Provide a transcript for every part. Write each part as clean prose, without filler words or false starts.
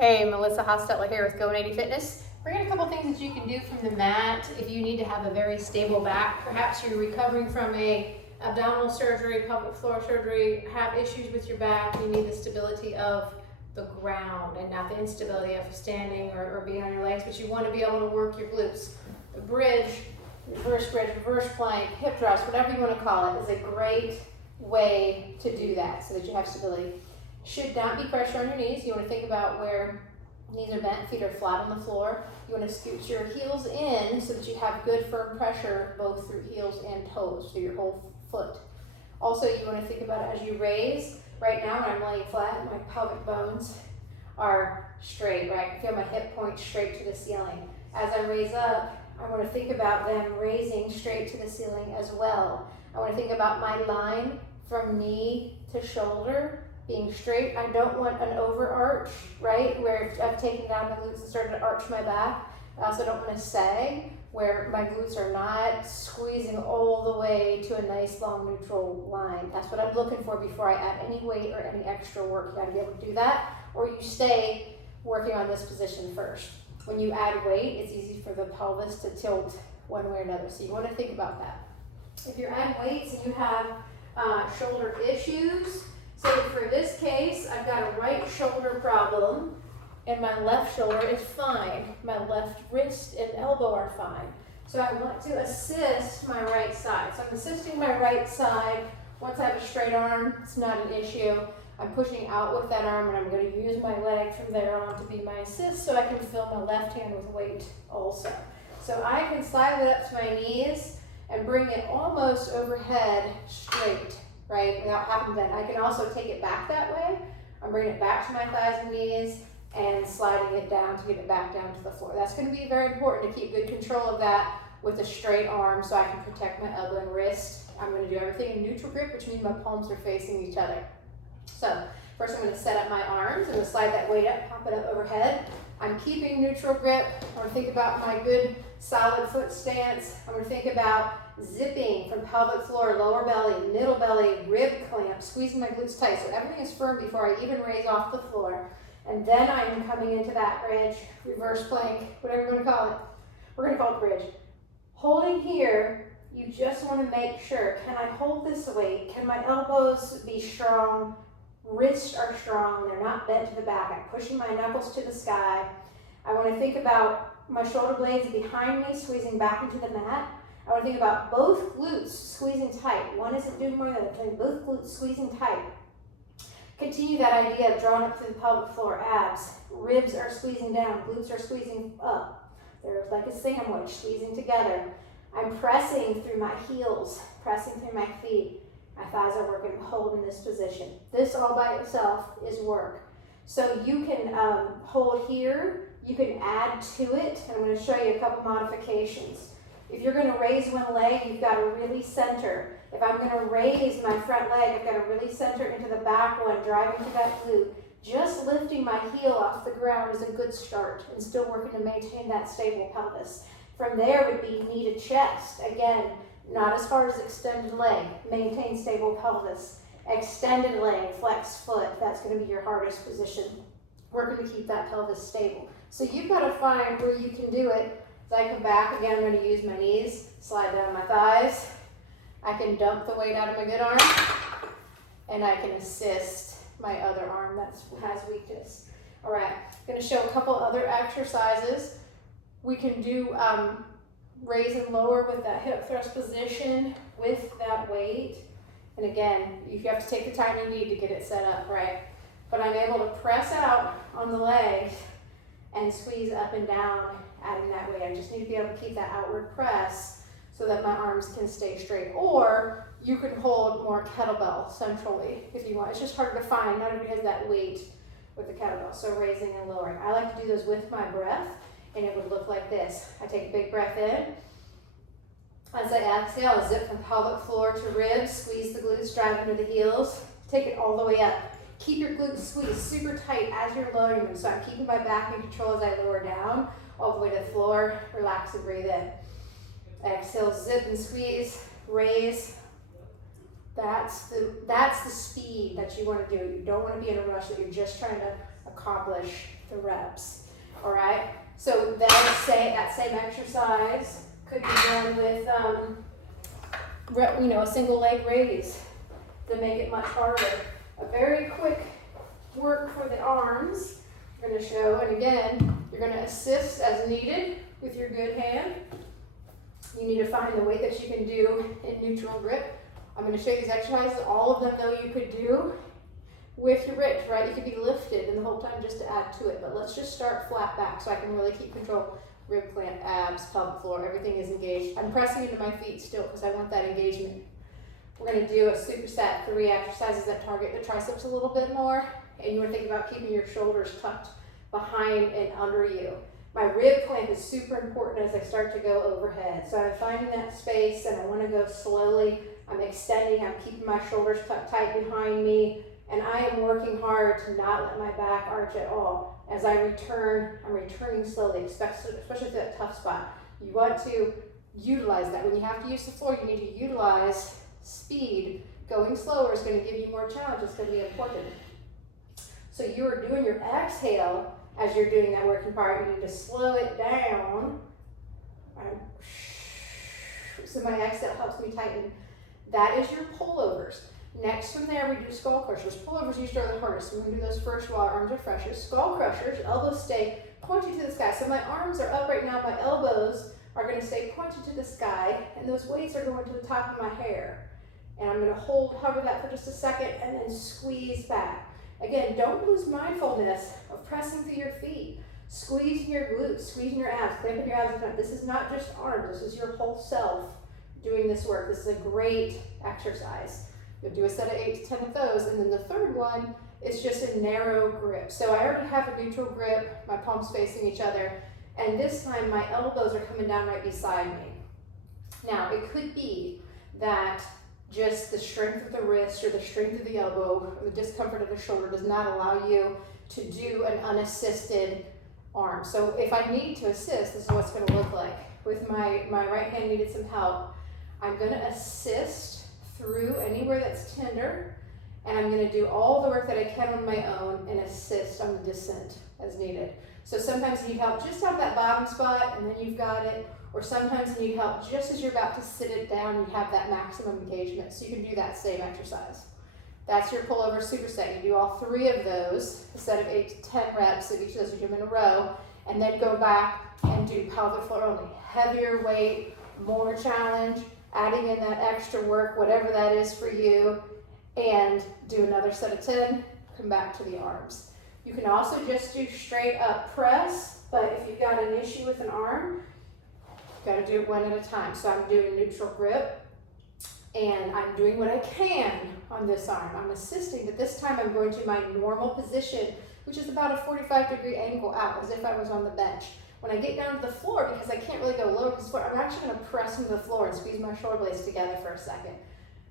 Hey, Melissa Hostetler here with Go-180 Fitness. Bringing a couple things that you can do from the mat if you need to have a very stable back. Perhaps you're recovering from a abdominal surgery, pelvic floor surgery, have issues with your back, you need the stability of the ground and not the instability of standing or being on your legs, but you want to be able to work your glutes. The bridge, reverse plank, hip thrust, whatever you want to call it, is a great way to do that so that you have stability. Should not be pressure on your knees. You want to think about where knees are bent, feet are flat on the floor. You want to scoot your heels in so that you have good firm pressure both through heels and toes, through your whole foot. Also, you want to think about it as you raise. Right now when I'm laying flat, my pelvic bones are straight, right? I feel my hip point straight to the ceiling. As I raise up, I want to think about them raising straight to the ceiling as well. I want to think about my line from knee to shoulder being straight. I don't want an overarch, right? Where I've taken down the glutes and started to arch my back. I also don't want to sag, where my glutes are not squeezing all the way to a nice long neutral line. That's what I'm looking for before I add any weight or any extra work. You gotta be able to do that, or you stay working on this position first. When you add weight, it's easy for the pelvis to tilt one way or another. So you want to think about that. If you're adding weights and you have shoulder issues, so for this case, I've got a right shoulder problem and my left shoulder is fine. My left wrist and elbow are fine. So I want to assist my right side. So I'm assisting my right side. Once I have a straight arm, it's not an issue. I'm pushing out with that arm and I'm going to use my leg from there on to be my assist so I can fill my left hand with weight also. So I can slide it up to my knees and bring it almost overhead straight, right, without having to bend. I can also take it back that way. I'm bringing it back to my thighs and knees and sliding it down to get it back down to the floor. That's going to be very important to keep good control of that with a straight arm so I can protect my elbow and wrist. I'm going to do everything in neutral grip, which means my palms are facing each other. So first I'm going to set up my arms. I'm going to slide that weight up, pop it up overhead. I'm keeping neutral grip. I'm going to think about my good solid foot stance. I'm going to think about zipping from pelvic floor, lower belly, middle belly, rib clamp, squeezing my glutes tight so everything is firm before I even raise off the floor. And then I'm coming into that bridge, reverse plank, whatever you want to call it. We're going to call it bridge. Holding here, you just want to make sure, can I hold this weight? Can my elbows be strong? Wrists are strong, they're not bent to the back. I'm pushing my knuckles to the sky. I want to think about my shoulder blades behind me, squeezing back into the mat. I want to think about both glutes squeezing tight. One isn't doing more than the other, both glutes squeezing tight. Continue that idea of drawing up through the pelvic floor, abs. Ribs are squeezing down, glutes are squeezing up. They're like a sandwich, squeezing together. I'm pressing through my heels, pressing through my feet. My thighs are working, hold in this position. This all by itself is work. So you can hold here, you can add to it, and I'm going to show you a couple modifications. If you're going to raise one leg, you've got to really center. If I'm going to raise my front leg, I've got to really center into the back one, driving to that glute. Just lifting my heel off the ground is a good start and still working to maintain that stable pelvis. From there would be knee to chest. Again, not as hard as extended leg. Maintain stable pelvis. Extended leg, flex foot. That's going to be your hardest position. Working to keep that pelvis stable. So you've got to find where you can do it. As I come back, again, I'm going to use my knees, slide down my thighs. I can dump the weight out of my good arm, and I can assist my other arm that has weakness. All right, I'm going to show a couple other exercises. We can do raise and lower with that hip thrust position with that weight. And again, you have to take the time you need to get it set up, right? But I'm able to press out on the legs and squeeze up and down, adding that weight. I just need to be able to keep that outward press so that my arms can stay straight. Or you can hold more kettlebell centrally if you want. It's just harder to find. Not everybody has that weight with the kettlebell. So raising and lowering. I like to do those with my breath, and it would look like this. I take a big breath in. As I exhale, I zip from pelvic floor to ribs, squeeze the glutes, drive into the heels. Take it all the way up. Keep your glutes squeezed super tight as you're lowering them. So I'm keeping my back in control as I lower down, all the way to the floor. Relax and breathe in. Exhale, zip and squeeze, raise. That's the speed that you want to do. You don't want to be in a rush that you're just trying to accomplish the reps. All right, so that same exercise could be done with a single leg raise to make it much harder. A very quick work for the arms. We're going to show, and again, you're going to assist as needed with your good hand. You need to find the weight that you can do in neutral grip. I'm going to show you these exercises. All of them, though, you could do with your wrist, right? You could be lifted and the whole time just to add to it. But let's just start flat back so I can really keep control. Rib clamp, abs, pelvic floor, everything is engaged. I'm pressing into my feet still because I want that engagement. We're going to do a superset 3 exercises that target the triceps a little bit more. And you want to think about keeping your shoulders tucked behind and under you. My rib clamp is super important as I start to go overhead. So I'm finding that space and I want to go slowly. I'm extending, I'm keeping my shoulders tucked tight behind me. And I am working hard to not let my back arch at all. As I return, I'm returning slowly, especially to that tough spot. You want to utilize that. When you have to use the floor, you need to utilize speed. Going slower is going to give you more challenge. It's going to be important. So you are doing your exhale as you're doing that working part. You need to slow it down. So my exhale helps me tighten. That is your pullovers. Next from there, we do skull crushers. Pullovers usually are the hardest. We're going to do those first while our arms are freshest. Skull crushers, elbows stay pointed to the sky. So my arms are up right now. My elbows are going to stay pointed to the sky. And those weights are going to the top of my hair. And I'm going to hover that for just a second and then squeeze back. Again, don't lose mindfulness of pressing through your feet. Squeezing your glutes, squeezing your abs, clamping your abs. This is not just arms. This is your whole self doing this work. This is a great exercise. You'll do a set of 8 to 10 of those. And then the third one is just a narrow grip. So I already have a neutral grip, my palms facing each other. And this time my elbows are coming down right beside me. Now it could be that just the strength of the wrist or the strength of the elbow or the discomfort of the shoulder does not allow you to do an unassisted arm. So if I need to assist, this is what it's going to look like. With my right hand needed some help, I'm going to assist through anywhere that's tender, and I'm going to do all the work that I can on my own and assist on the descent as needed. So sometimes you need help just out that bottom spot and then you've got it, or sometimes you need help just as you're about to sit it down and you have that maximum engagement. So you can do that same exercise. That's your pullover superset. You do all 3 of those, a set of 8 to 10 reps of each of those. You do them in a row, and then go back and do pelvic floor only. Heavier weight, more challenge, adding in that extra work, whatever that is for you, and do another set of 10, come back to the arms. You can also just do straight up press, but if you've got an issue with an arm, you've got to do it one at a time. So I'm doing neutral grip, and I'm doing what I can on this arm. I'm assisting, but this time I'm going to my normal position, which is about a 45-degree angle out, as if I was on the bench. When I get down to the floor, because I can't really go lower to the floor, I'm actually going to press into the floor and squeeze my shoulder blades together for a second.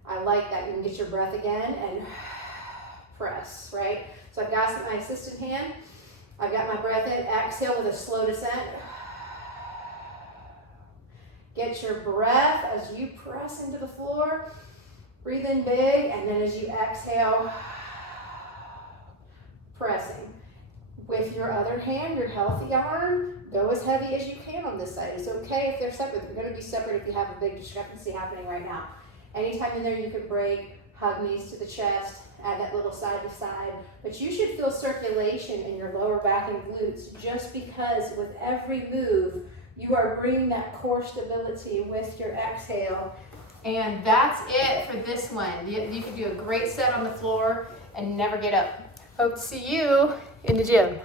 I like that. You can get your breath again and press, right? So I've got my assisted hand. I've got my breath in. Exhale with a slow descent. Get your breath as you press into the floor. Breathe in big, and then as you exhale, pressing. With your other hand, your healthy arm, go as heavy as you can on this side. It's okay if they're separate. They're going to be separate if you have a big discrepancy happening right now. Anytime in there you could break, hug knees to the chest, add that little side to side. But you should feel circulation in your lower back and glutes, just because with every move, you are bringing that core stability with your exhale. And that's it for this one. You can do a great set on the floor and never get up. Hope to see you in the gym.